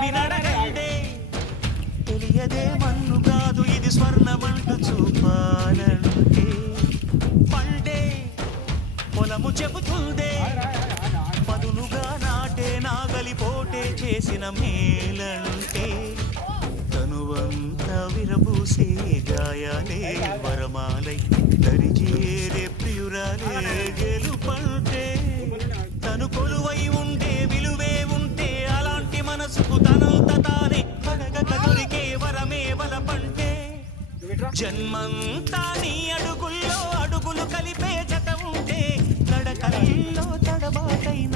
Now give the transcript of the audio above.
వినడగండే తెలియదే మన్ను కాదు ఇది స్వర్ణమంటూ చూపాలంటే పండే పొలము చెబుతుందే పదునుగా నాటే నాగలి పోటే చేసిన మేలంటే తనువంతా విరబూసే గాయాలే వరమాలై దరిచేరే ప్రియురాలే గెలుపంటే తను కొలువై ఉండే విలువే ఉంటే అలాంటి మనసుకు తనంత తానే అడగక దొరికే వరమే వలపంటే జన్మంతా నీ అడుగుల్లో అడుగులు కలిపే జత ఉంటే నడకల్లో తడబాటైన